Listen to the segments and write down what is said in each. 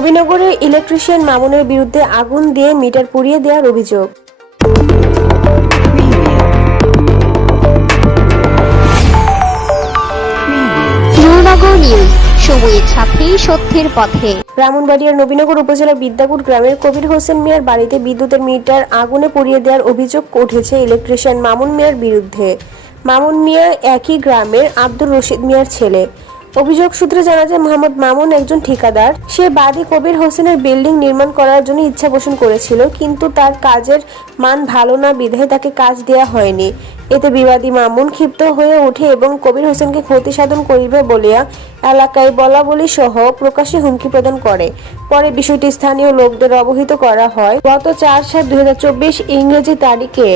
নবীনগরে electrician মামুনের বিরুদ্ধে আগুন দিয়ে মিটার পুড়িয়ে দেওয়ার অভিযোগ। সময়ের সাথে সত্যের পথে। ব্রাহ্মণবাড়িয়ার নবীনগর উপজেলার বিদ্যাকুট গ্রামের কবির হোসেন মিয়ার বাড়িতে বিদ্যুতের মিটার আগুনে পুড়িয়ে দেওয়ার অভিযোগ উঠেছে ইলেকট্রিশিয়ান মামুন মিয়ার বিরুদ্ধে। মামুন মিয়া একই গ্রামের আব্দুর রশিদ মিয়ার ছেলে। অভিযোগ সূত্রে জানা যায়, মোহাম্মদ মামুন একজন ঠিকাদার। সে বাদী কবির হোসেনের বিল্ডিং নির্মাণ করার জন্য ইচ্ছা পোষণ করেছিল, কিন্তু তার কাজের মান ভালো না বিধায় তাকে কাজ দেওয়া হয়নি। এতে বিবাদী মামুন ক্ষিপ্ত হয়ে ওঠে এবং কবির হোসেনকে ক্ষতি সাধন করিবে বলিয়া এলাকায় বলা বলি সহ প্রকাশ্যে হুমকি প্রদান করে। পরে বিষয়টি স্থানীয় লোকদের অবহিত করা হয়। গত চার সাত দুই ইংরেজি তারিখে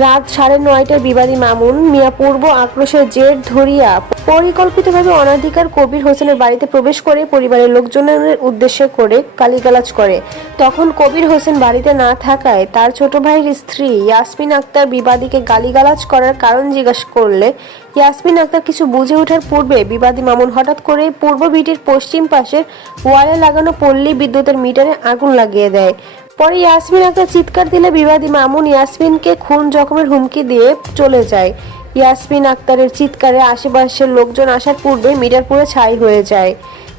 রাত সাড়ে নয়টায় বিবাদী মামুন মিয়া পূর্ব আক্রোশের জের ধরিয়া পরিকল্পিতভাবে অনাধিকার কবির হোসেনের বাড়িতে প্রবেশ করে পরিবারের লোকজনের উদ্দেশ্যে করে গালিগালাজ করে। তখন কবির হোসেন বাড়িতে না থাকায় তার ছোট ভাইয়ের স্ত্রী ইয়াসমিন আক্তার বিবাদীকে গালিগালাজ করার কারণ জিজ্ঞাসা করলে ইয়াসমিন আক্তার কিছু বুঝে ওঠার পূর্বে বিবাদী মামুন হঠাৎ করে পূর্ব ভিটির পশ্চিম পাশের ওয়ালে লাগানো পল্লী বিদ্যুতের মিটারে আগুন লাগিয়ে দেয়। পরে ইয়াসমিন একটা চিৎকার দিলে বিবাদী মামুন ইয়াসমিনকে খুন জখমের হুমকি দিয়ে চলে যায়। ইয়াসমিন আক্তারের চিৎকারে আশেপাশের লোকজন আসার পূর্বে মিরারপুরে ছাই হয়ে যায়।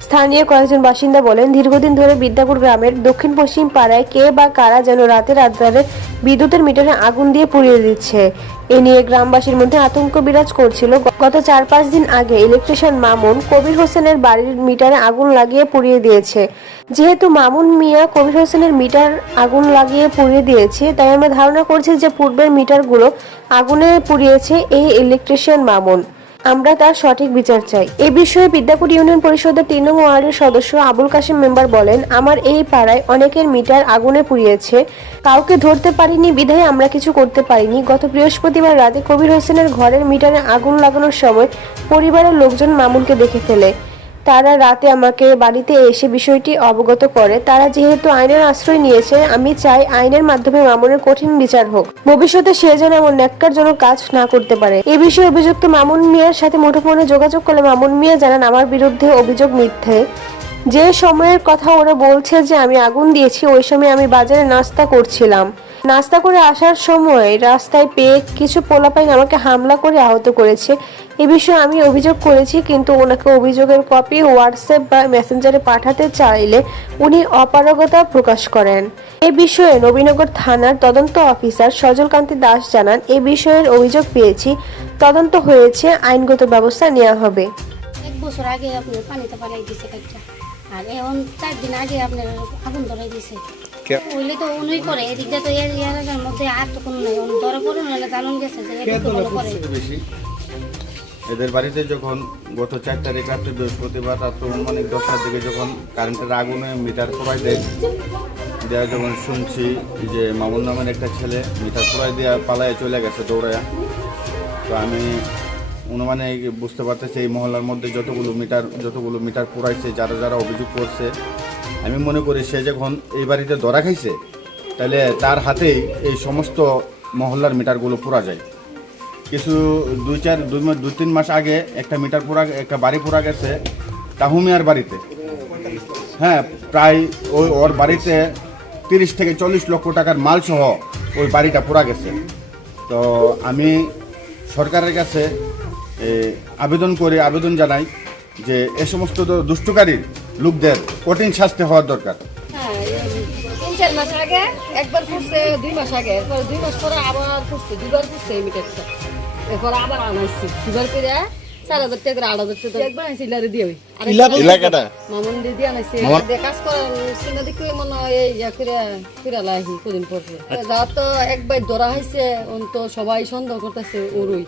স্থানীয় কয়েকজন বাসিন্দা বলেন, দীর্ঘদিন ধরে বিদ্যাপুর গ্রামের দক্ষিণ পশ্চিম পাড়ায় কে বা কারা যেন রাতের আধারে বিদ্যুতের মিটারে আগুন দিয়ে পুড়িয়ে দিচ্ছে। এ নিয়ে গ্রামবাসীর মধ্যে আতঙ্ক বিরাজ করছিল। গত চার পাঁচ দিন আগে ইলেকট্রিশিয়ান মামুন কবির হোসেনের বাড়ির মিটারে আগুন লাগিয়ে পুড়িয়ে দিয়েছে। যেহেতু মামুন মিয়া কবির হোসেনের মিটার আগুন লাগিয়ে পুড়িয়ে দিয়েছে, তাই আমরা ধারণা করছি যে পূর্বের মিটারগুলো আগুনে পুড়িয়েছে এই ইলেকট্রিশিয়ান মামুন। আমরা তার সঠিক বিচার চাই। এ বিষয়ে বিদ্যাপুর ইউনিয়ন পরিষদের নং ওয়ার্ডের সদস্য আবুল কাশিম মেম্বার বলেন, আমার এই পাড়ায় অনেকের মিটার আগুনে পুড়িয়েছে। কাউকে ধরতে পারিনি, বিধায় আমরা কিছু করতে পারিনি। গত বৃহস্পতিবার রাতে কবির হোসেনের ঘরের মিটারে আগুন লাগানোর সময় পরিবারের লোকজন মামুনকে দেখে ফেলে। তারা রাতে আমাকে বাড়িতে এসে বিষয়টি অবগত করে। তারা যেহেতু আইনের আশ্রয় নিয়েছে, আমি চাই আইনের মাধ্যমে মামুনের কঠিন বিচার হোক। ভবিষ্যতে সে যেন এমন ন্যাক্কারজনক কাজ না করতে পারে। এ বিষয়ে অভিযুক্ত মামুন মিয়ার সাথে মুঠোফোনে যোগাযোগ করলে মামুন মিয়া জানান, আমার বিরুদ্ধে অভিযোগ মিথ্যে। যে সময়ের কথা ওরা বলছে যে আমি আগুন দিয়েছি, ওই সময় আমি বাজারে নাস্তা করছিলাম। নাস্তা করে আসার সময় রাস্তায় পেয়ে কিছু পোলাপাইন আমাকে হামলা করে আহত করেছে। এ বিষয়ে আমি অভিযোগ করেছি, কিন্তু ওনাকে অভিযোগের কপি হোয়াটসঅ্যাপ বা মেসেঞ্জারে পাঠাতে চাইলে উনি অপারগতা প্রকাশ করেন। এ বিষয়ে নবীনগর থানার তদন্ত অফিসার সজলকান্তি দাস জানান, এ বিষয়ের অভিযোগ পেয়েছি, তদন্ত হয়েছে, আইনগত ব্যবস্থা নেওয়া হবে। এক বছর আগে পানিতে পালাই কাজটা আর এখন চার দিন আগে আপনার আগুন ধরাই দিছে ওইলে তো উনি করে এদিক তো এর এলাকার মধ্যে আর তো কোনো নেই। উনি ধরে পড়ুন নাহলে জানুন গেছে যে এদিকে ভালো করে বেশি। এদের বাড়িতে যখন গত চার তারিখ রাত্রে বৃহস্পতিবার রাত্র অনেক দশটার দিকে যখন কারেন্টের আগুনে মিটার পুরাই দেয় দেওয়া যখন শুনছি যে মামুন নামের একটা ছেলে মিটার পুরাই দেওয়া পালায় চলে গেছে দৌড়ায়া তো আমি অনুমানে বুঝতে পারতেছি এই মহল্লার মধ্যে যতগুলো মিটার যতগুলো মিটার পুরাইছে যারা যারা অভিযোগ করছে আমি মনে করি সে যখন এই বাড়িতে ধরা খাইছে, তাহলে তার হাতেই এই সমস্ত মহল্লার মিটারগুলো পুরা যায়। কিছু দুই চার, দুই মাস দুই তিন মাস আগে একটা মিটার পুরা একটা বাড়ি পুরা গেছে তাহুমিয়ার বাড়িতে। হ্যাঁ প্রায় ওই ওর বাড়িতে তিরিশ থেকে চল্লিশ লক্ষ টাকার মাল সহ ওই বাড়িটা পুরা গেছে। তো আমি সরকারের কাছে আবেদন করে, আবেদন জানাই যে এ সমস্ত দু- দুষ্টকারীর লোকদের কঠিন শাস্তি হওয়ার দরকার। হ্যাঁ, তিন চার মাস আগে একবার ফুটছে দুই মাস আগে এরপর দুই মাস পরে আবার ফুটছে দুবার ফুটছে এই মিটারটা। এরপর আবার আনাইছি। দুবার করে চার হাজার টাকা করে আট হাজার টাকা একবার আনছি ইলারে দিয়ে। ওই মামন দিয়ে দিয়ে কাজ করার সিনা দেখে মনে হয় এই ইয়া করে ফিরালা আহি কদিন পর। যাওয়ার তো একবার ধরা হয়েছে অন্ত সবাই সন্দেহ করতেছে ওরই।